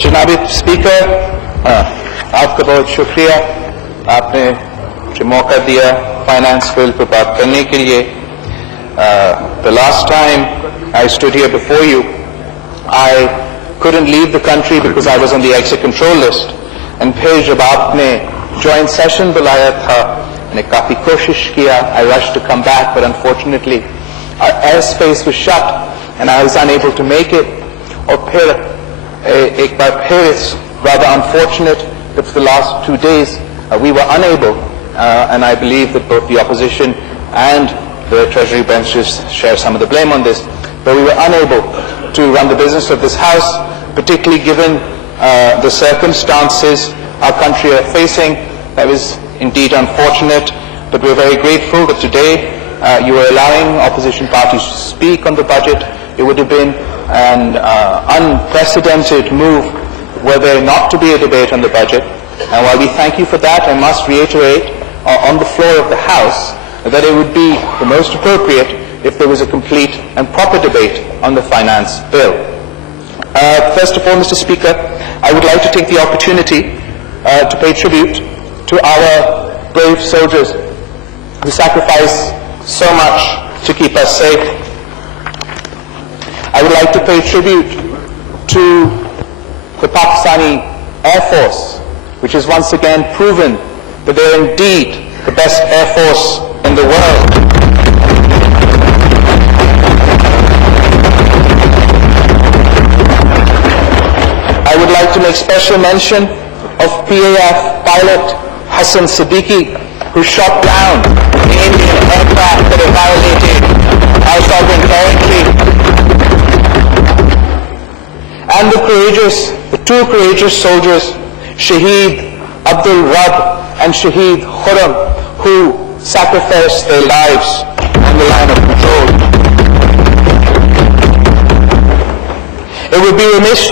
जनाब स्पीकर, आपका बहुत शुक्रिया, आपने मुझे मौका दिया फाइनेंस बिल पर बात करने के लिए. The last time I stood here before you, I couldn't leave the country because I was on the exit control list. And फिर जब आपने joint session बुलाया था, मैंने काफी कोशिश किया. I rushed to come back, but unfortunately our airspace was shut and I was unable to make it. और फिर एक बार फिर it's rather unfortunate that for the last 2 days we were unable, and I believe that both the opposition and the Treasury benches share some of the blame on this, but we were unable to run the business of this House, particularly given the circumstances our country are facing. That was indeed unfortunate, but we're very grateful that today you are allowing opposition parties to speak on the budget. It would have been an unprecedented move were there not to be a debate on the budget. And while we thank you for that, I must reiterate on the floor of the House that it would be the most appropriate if there was a complete and proper debate on the finance bill. First of all, Mr. Speaker, I would like to take the opportunity to pay tribute to our brave soldiers who sacrifice so much to keep us safe. I would like to pay tribute to the Pakistani Air Force, which has once again proven that they are indeed the best Air Force in the world. I would like to make special mention of PAF pilot Hassan Siddiqui, who shot down the Indian aircraft that had violated our sovereign territory. And the two courageous soldiers, Shaheed Abdul Rab and Shaheed Khurram, who sacrificed their lives on the line of control. It would be remiss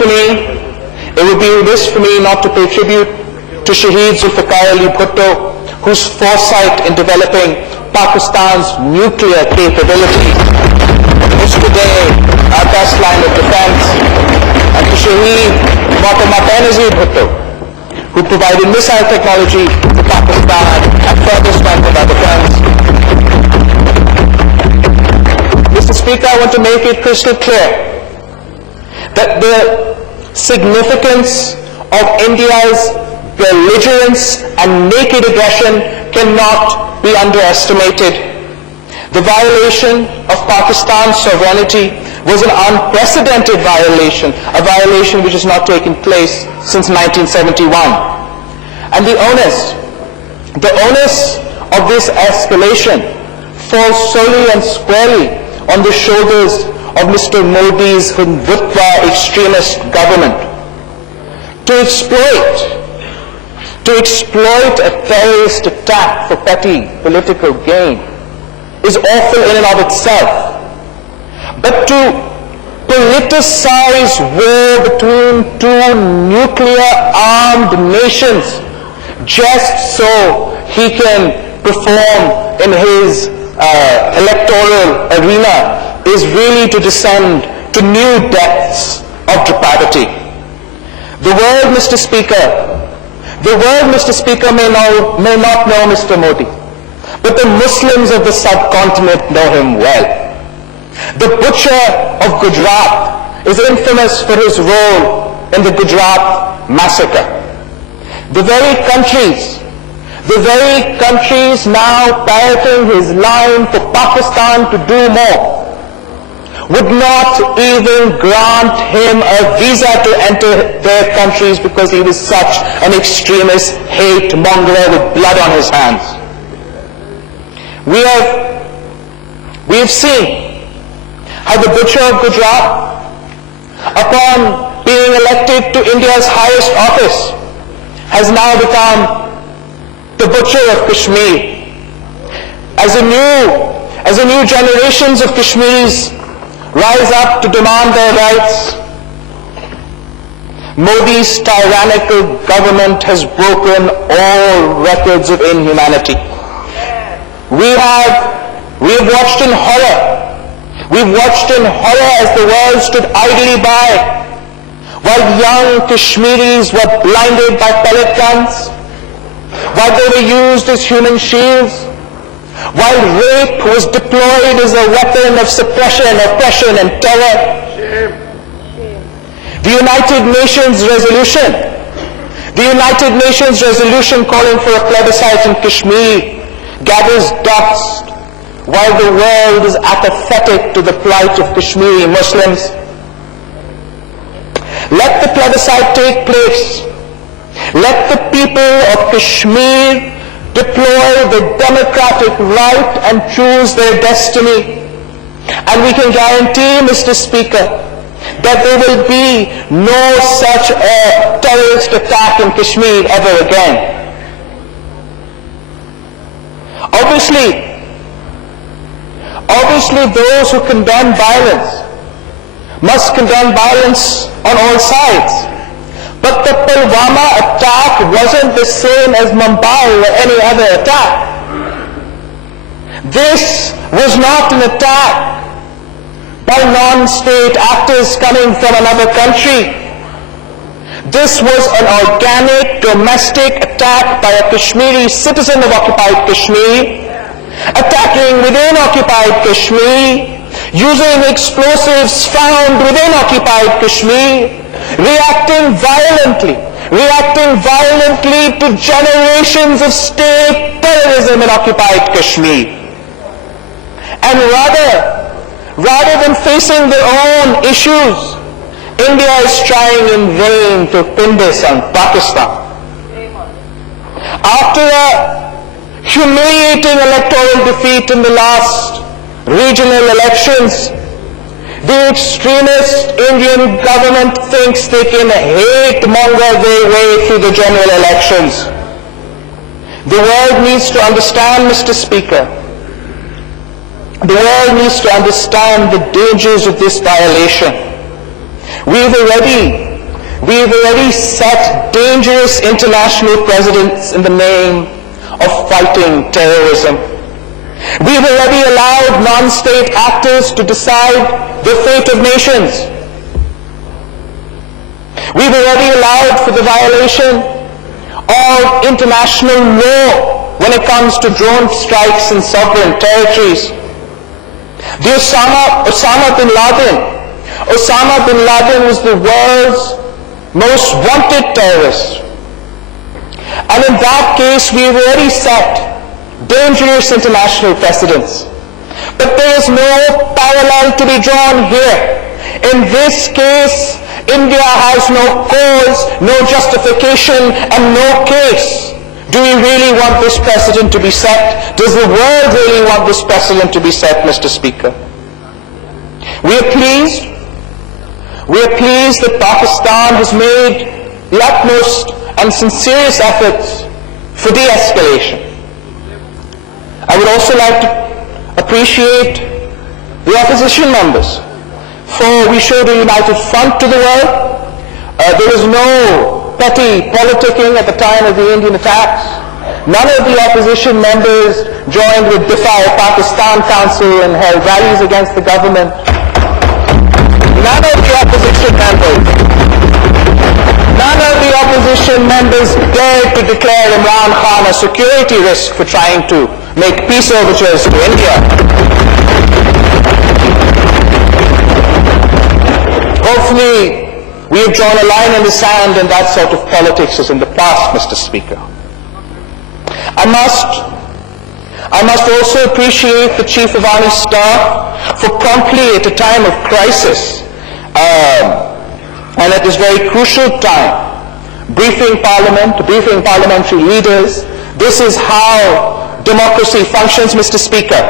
for me not to pay tribute to Shaheed Bilawal Bhutto, whose foresight in developing Pakistan's nuclear capability is today our best line of defense. And to Shaheed Bhutto, who provided missile technology to Pakistan and further strengthened our defense. Mr. Speaker, I want to make it crystal clear that the significance of India's belligerence and naked aggression cannot be underestimated. The violation of Pakistan's sovereignty was an unprecedented violation, a violation which has not taken place since 1971. And the onus of this escalation falls solely and squarely on the shoulders of Mr. Modi's Hindutva extremist government. To exploit a terrorist attack for petty political gain is awful in and of itself. But to politicize war between two nuclear-armed nations just so he can perform in his electoral arena is really to descend to new depths of depravity. The world, Mr. Speaker, may not know Mr. Modi, but the Muslims of the subcontinent know him well. The butcher of Gujarat is infamous for his role in the Gujarat massacre. The very countries now parroting his line for Pakistan to do more would not even grant him a visa to enter their countries because he was such an extremist hate monger with blood on his hands. We have seen how the butcher of Gujarat, upon being elected to India's highest office, has now become the butcher of Kashmir. As a new generations of Kashmiris rise up to demand their rights, Modi's tyrannical government has broken all records of inhumanity. We have watched in horror. We've watched in horror as the world stood idly by while young Kashmiris were blinded by pellet guns, while they were used as human shields, while rape was deployed as a weapon of suppression, oppression, and terror. The United Nations resolution calling for a plebiscite in Kashmir gathers dust while the world is apathetic to the plight of Kashmiri Muslims. Let the plebiscite take place. Let the people of Kashmir deploy the democratic right and choose their destiny. And we can guarantee, Mr. Speaker, that there will be no such terrorist attack in Kashmir ever again. Obviously those who condemn violence must condemn violence on all sides. But the Pulwama attack wasn't the same as Mumbai or any other attack. This was not an attack by non-state actors coming from another country. This was an organic domestic attack by a Kashmiri citizen of occupied Kashmir, attacking within occupied Kashmir, using explosives found within occupied Kashmir, reacting violently to generations of state terrorism in occupied Kashmir. And rather than facing their own issues, India is trying in vain to pin this on Pakistan. After a humiliating electoral defeat in the last regional elections, the extremist Indian government thinks they can hate-monger their way through the general elections. The world needs to understand, Mr. Speaker, the world needs to understand the dangers of this violation. We've already set dangerous international precedents in the name of fighting terrorism. We've already allowed non-state actors to decide the fate of nations. We've already allowed for the violation of international law when it comes to drone strikes in sovereign territories. The Osama bin Laden was the world's most wanted terrorist. And in that case, we've already set dangerous international precedents. But there is no parallel to be drawn here. In this case, India has no cause, no justification, and no case. Do we really want this precedent to be set? Does the world really want this precedent to be set, Mr. Speaker? We are pleased that Pakistan has made the utmost and sincerest efforts for de-escalation. I would also like to appreciate the opposition members, for we showed a united front to the world. There was no petty politicking at the time of the Indian attacks. None of the opposition members joined with Defy Pakistan Council and held rallies against the government. None of the opposition members dared to declare Imran Khan a security risk for trying to make peace overtures to India. Hopefully, we have drawn a line in the sand, and that sort of politics is in the past, Mr. Speaker. I must also appreciate the Chief of Army Staff for promptly, at a time of crisis, and at this very crucial time, briefing Parliament, briefing parliamentary leaders. This is how democracy functions, Mr. Speaker.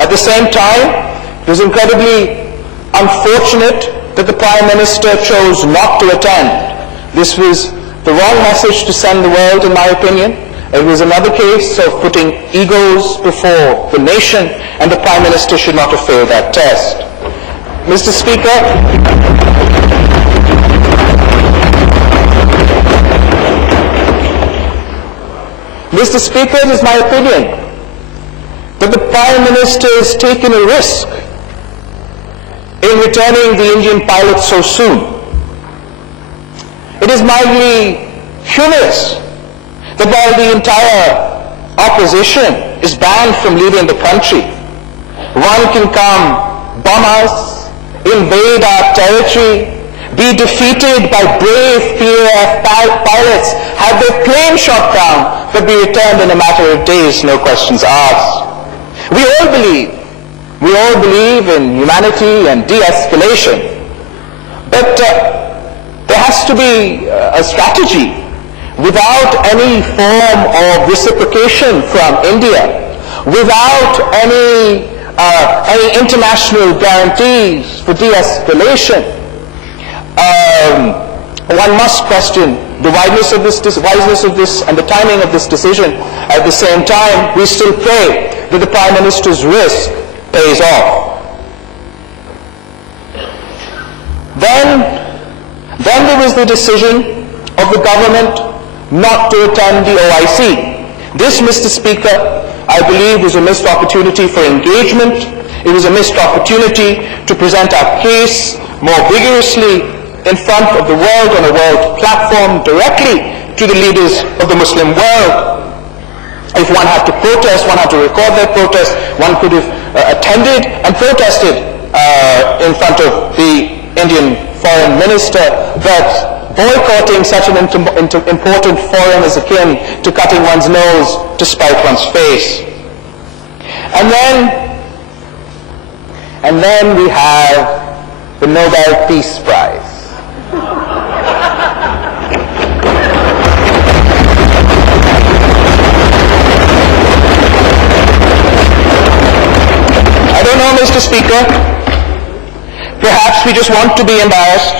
At the same time, it was incredibly unfortunate that the Prime Minister chose not to attend. This was the wrong message to send the world, in my opinion. It was another case of putting egos before the nation, and the Prime Minister should not have failed that test. Mr. Speaker, it is my opinion that the Prime Minister has taken a risk in returning the Indian pilot so soon. it is mildly humorous that while the entire opposition is banned from leaving the country, one can come, bomb us, invade our territory, be defeated by brave PAF pilots, have their plane shot down, but be returned in a matter of days, no questions asked. We all believe in humanity and de-escalation, but there has to be a strategy. Without any form of reciprocation from India, without any international guarantees for de-escalation, one must question the wiseness of this and the timing of this decision. At the same time, we still pray that the Prime Minister's risk pays off. Then there was the decision of the government not to attend the OIC. This, Mr. Speaker, I believe was a missed opportunity for engagement. It was a missed opportunity to present our case more vigorously in front of the world on a world platform directly to the leaders of the Muslim world. If one had to protest, one had to record their protest, one could have attended and protested in front of the Indian Foreign Minister, but boycotting such an important forum is akin to cutting one's nose to spite one's face. And then we have the Nobel Peace Prize. I don't know, Mr. Speaker. Perhaps we just want to be embarrassed.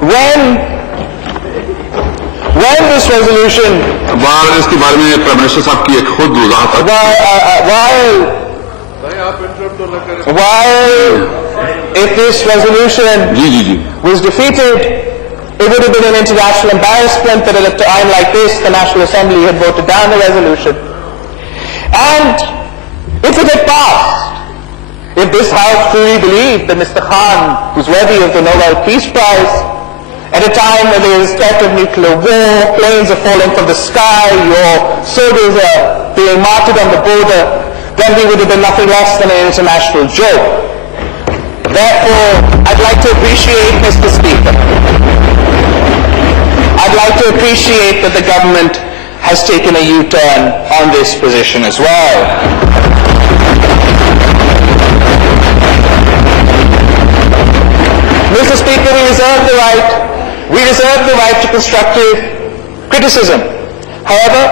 When this resolution, इसके बारे में prime minister साहब की एक खुद वजाहत while if this resolution was defeated, it would have been an international embarrassment that at a time like this the National Assembly had voted down the resolution. And if it had passed, if this House truly believed that Mr. Khan was worthy of the Nobel Peace Prize, at a time when there is threat of nuclear war, planes are falling from the sky, your soldiers are being martyred on the border, then we would have been nothing less than an international joke. Therefore, I'd like to appreciate, Mr. Speaker, I'd like to appreciate that the government has taken a U-turn on this position as well. Mr. Speaker, we reserve the right to constructive criticism. However,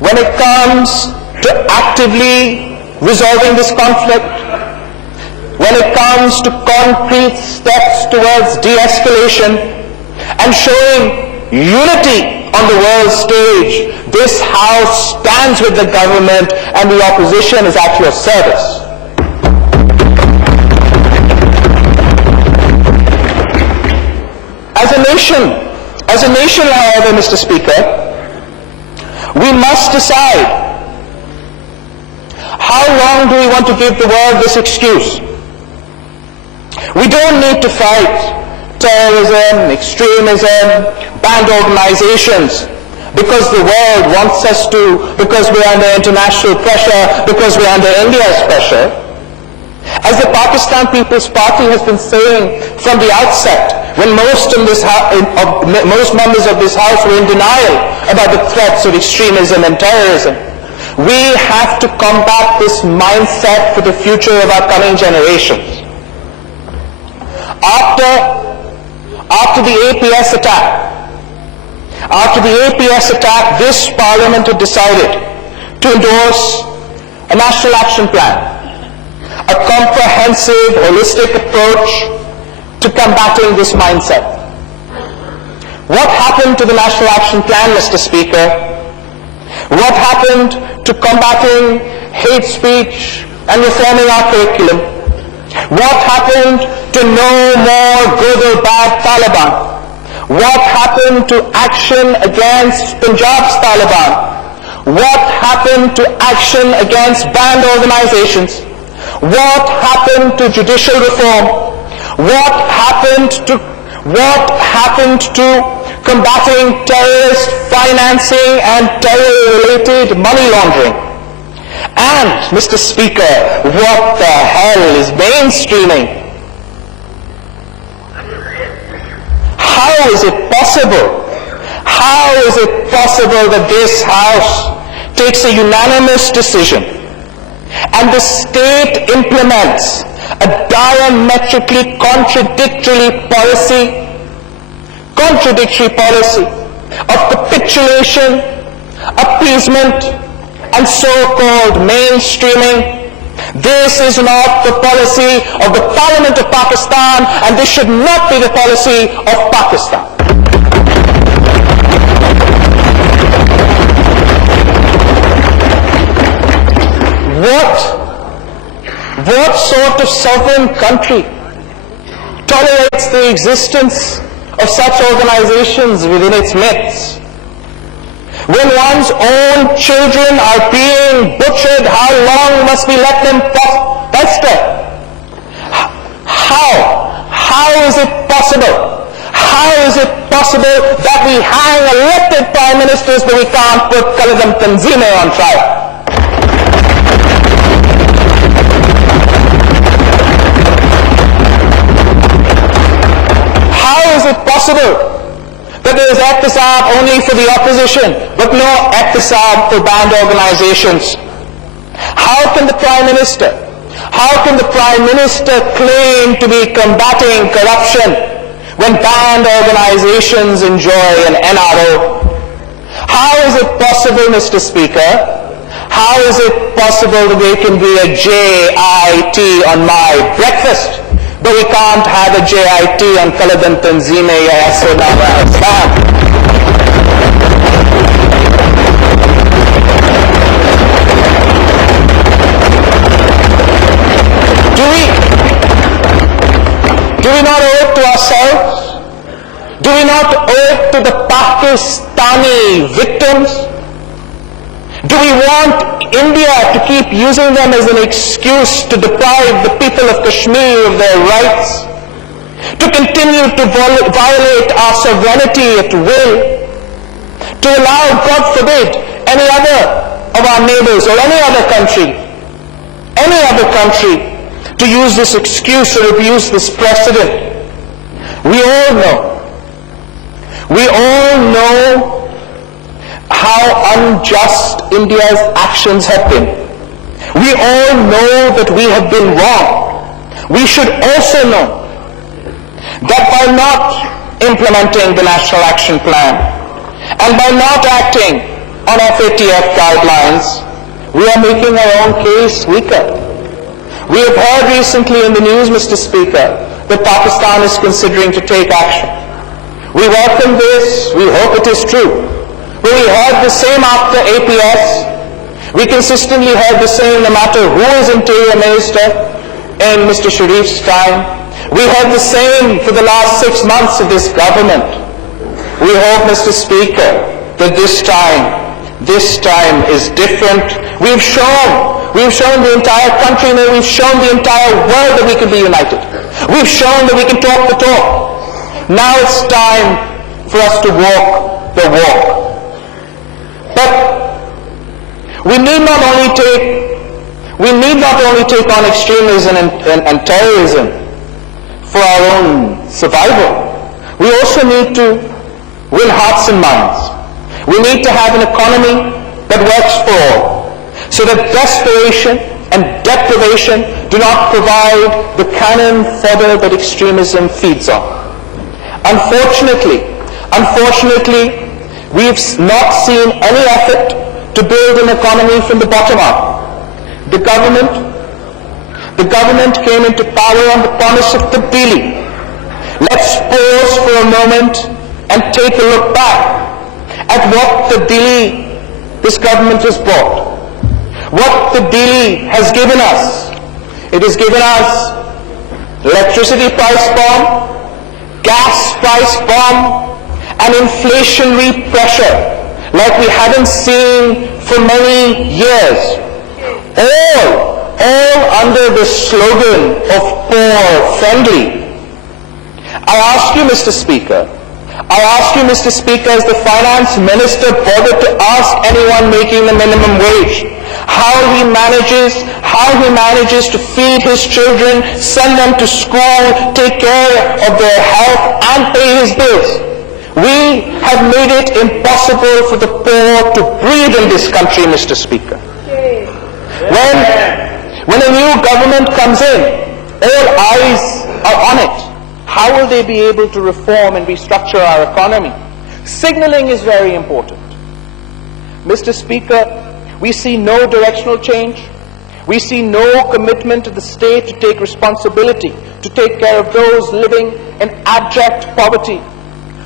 when it comes to actively resolving this conflict, when it comes to concrete steps towards de-escalation and showing unity on the world stage, this House stands with the government and the opposition is at your service. As a nation, however, Mr. Speaker, we must decide how long do we want to give the world this excuse. We don't need to fight terrorism, extremism, banned organizations because the world wants us to, because we're under international pressure, because we're under India's pressure. As the Pakistan People's Party has been saying from the outset, when most members of this House were in denial about the threats of extremism and terrorism, we have to combat this mindset for the future of our coming generations. After the APS attack, this Parliament had decided to endorse a national action plan, a comprehensive, holistic approach to combating this mindset. What happened to the National Action Plan, Mr. Speaker? What happened to combating hate speech and reforming our curriculum? What happened to no more good or bad Taliban? What happened to action against Punjab's Taliban? What happened to action against banned organizations? What happened to judicial reform? What happened to What happened to combating terrorist financing and terror-related money laundering? And, Mr. Speaker, what the hell is mainstreaming? How is it possible? How is it possible that this House takes a unanimous decision and the state implements a diametrically contradictory policy of capitulation, appeasement, and so-called mainstreaming? This is not the policy of the Parliament of Pakistan, and this should not be the policy of Pakistan. What sort of sovereign country tolerates the existence of such organizations within its midst? When one's own children are being butchered, how long must we let them fester? How is it possible? How is it possible that we hang elected prime ministers but we can't put Qaumi Tanzime on trial? How is it possible that there is ihtisab only for the opposition, but no ihtisab for banned organizations? How can the Prime Minister claim to be combating corruption when banned organizations enjoy an NRO? How is it possible, Mr. Speaker? How is it possible that there can be a JIT on my breakfast, but we can't have a JIT on Qaumi Tanzime ya Islam? Do we not owe it to ourselves? Do we not owe it to the Pakistani victims? Do we want India to keep using them as an excuse to deprive the people of Kashmir of their rights? To continue to violate our sovereignty at will? To allow, God forbid, any other of our neighbors or any other country to use this excuse or abuse this precedent? We all know how unjust India's actions have been. We all know that we have been wrong. We should also know that by not implementing the National Action Plan and by not acting on FATF guidelines, we are making our own case weaker. We have heard recently in the news, Mr. Speaker, that Pakistan is considering to take action. We welcome this. We hope it is true. But we heard the same after APS. We consistently heard the same no matter who is Interior Minister in Mr. Sharif's time. We heard the same for the last 6 months of this government. We hope, Mr. Speaker, that this time is different. We've shown the entire country, and we've shown the entire world that we can be united. We've shown that we can talk the talk. Now it's time for us to walk the walk. But we need not only take on extremism and terrorism for our own survival. We also need to win hearts and minds. We need to have an economy that works for all, so that desperation and deprivation do not provide the cannon fodder that extremism feeds on. Unfortunately, we've not seen any effort to build an economy from the bottom up. The government came into power on the promise of Tabdili. Let's pause for a moment and take a look back at what Tabdili this government has brought. What Tabdili has given us. It has given us electricity price bomb, gas price bomb, and inflationary pressure like we haven't seen for many years. All under the slogan of poor friendly. I ask you, Mr. Speaker, as the finance minister bothered to ask anyone making the minimum wage how he manages to feed his children, send them to school, take care of their health and pay his bills. We have made it impossible for the poor to breathe in this country, Mr. Speaker. When a new government comes in, all eyes are on it. How will they be able to reform and restructure our economy? Signaling is very important. Mr. Speaker, we see no directional change. We see no commitment to the state to take responsibility, to take care of those living in abject poverty.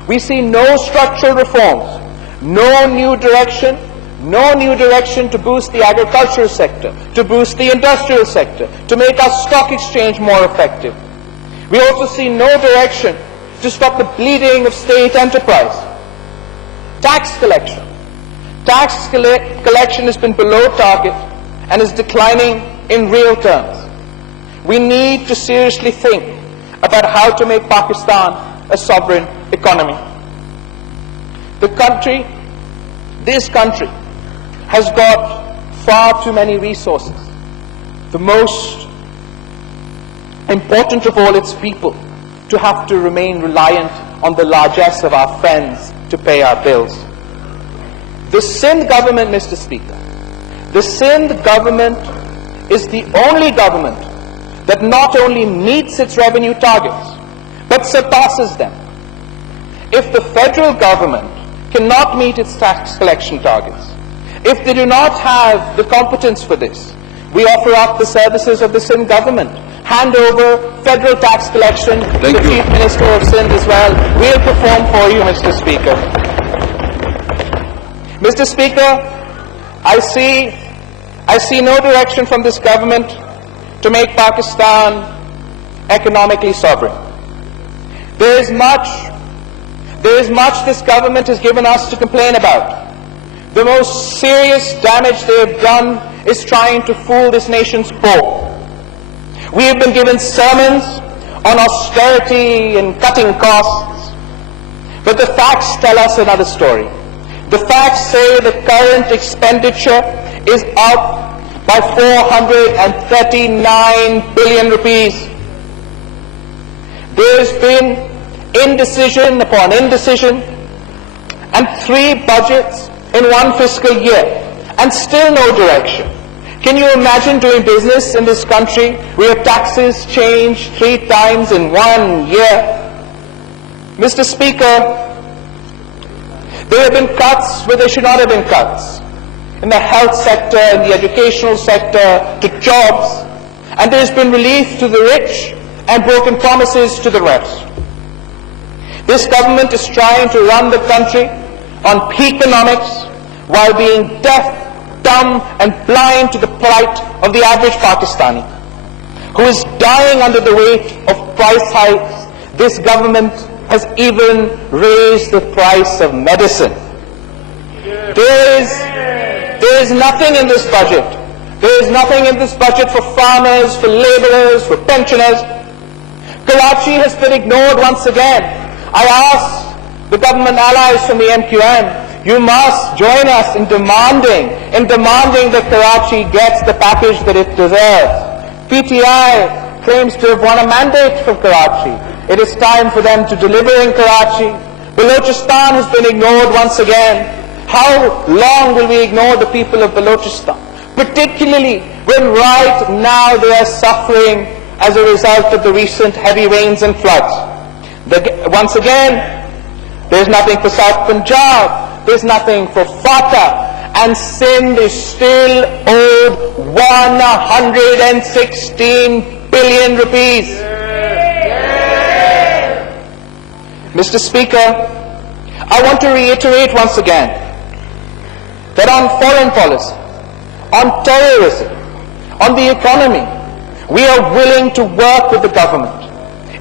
We see no structural reforms, no new direction to boost the agricultural sector, to boost the industrial sector, to make our stock exchange more effective. We also see no direction to stop the bleeding of state enterprise. Tax collection. Tax collection has been below target and is declining in real terms. We need to seriously think about how to make Pakistan a sovereign economy. This country has got far too many resources. The most important of all, its people, to have to remain reliant on the largesse of our friends to pay our bills. The Sindh government, Mr. Speaker, the Sindh government is the only government that not only meets its revenue targets, but surpasses them. If the federal government cannot meet its tax collection targets, if they do not have the competence for this, we offer up the services of the Sindh government. Hand over federal tax collection to the Chief Minister of Sindh as well. We'll perform for you, Mr. Speaker. Mr. Speaker, I see no direction from this government to make Pakistan economically sovereign. There is much this government has given us to complain about. The most serious damage they have done is trying to fool this nation's poor. We have been given sermons on austerity and cutting costs, but the facts tell us another story. The facts say the current expenditure is up by 439 billion rupees. There has been indecision upon indecision and 3 budgets in one fiscal year and still no direction. Can you imagine doing business in this country where taxes change 3 times in 1 year? Mr. Speaker, there have been cuts where there should not have been cuts. In the health sector, in the educational sector, to jobs. And there has been relief to the rich and broken promises to the rest. This government is trying to run the country on peak economics while being deaf, dumb and blind to the plight of the average Pakistani, who is dying under the weight of price hikes. This government has even raised the price of medicine. There is nothing in this budget. There is nothing in this budget for farmers, for laborers, for pensioners. Karachi has been ignored once again. I ask the government allies from the MQM, you must join us in demanding that Karachi gets the package that it deserves. PTI claims to have won a mandate from Karachi. It is time for them to deliver in Karachi. Balochistan has been ignored once again. How long will we ignore the people of Balochistan? Particularly when right now they are suffering as a result of the recent heavy rains and floods. Once again, there's nothing for South Punjab. There's nothing for Fatah, and Sindh is still owed 116 billion rupees. Mr. Speaker, I want to reiterate once again that on foreign policy, on terrorism, on the economy, we are willing to work with the government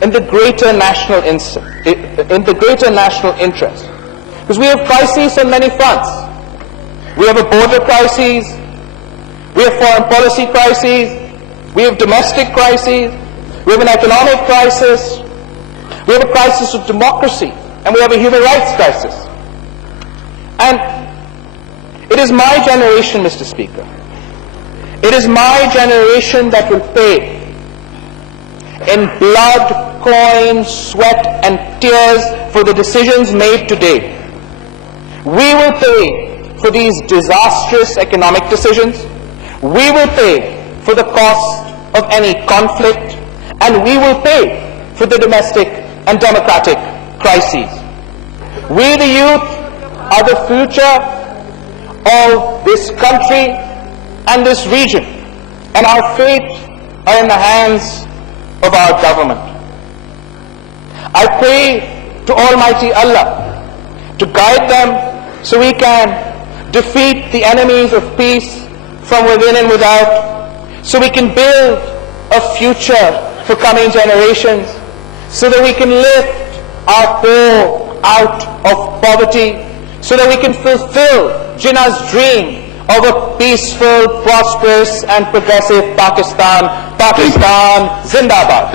in the greater national interest. Because we have crises on many fronts. We have a border crisis, we have foreign policy crises, we have domestic crises, we have an economic crisis. We have a crisis of democracy, and we have a human rights crisis. And it is my generation, Mr. Speaker. It is my generation that will pay in blood, coin, sweat, and tears for the decisions made today. We will pay for these disastrous economic decisions. We will pay for the cost of any conflict, and we will pay for the domestic and democratic crises. We, the youth, are the future of this country and this region, and our fate are in the hands of our government. I pray to Almighty Allah to guide them so we can defeat the enemies of peace from within and without, so we can build a future for coming generations, so that we can lift our poor out of poverty, so that we can fulfill Jinnah's dream of a peaceful, prosperous and progressive Pakistan. Pakistan Zindabad.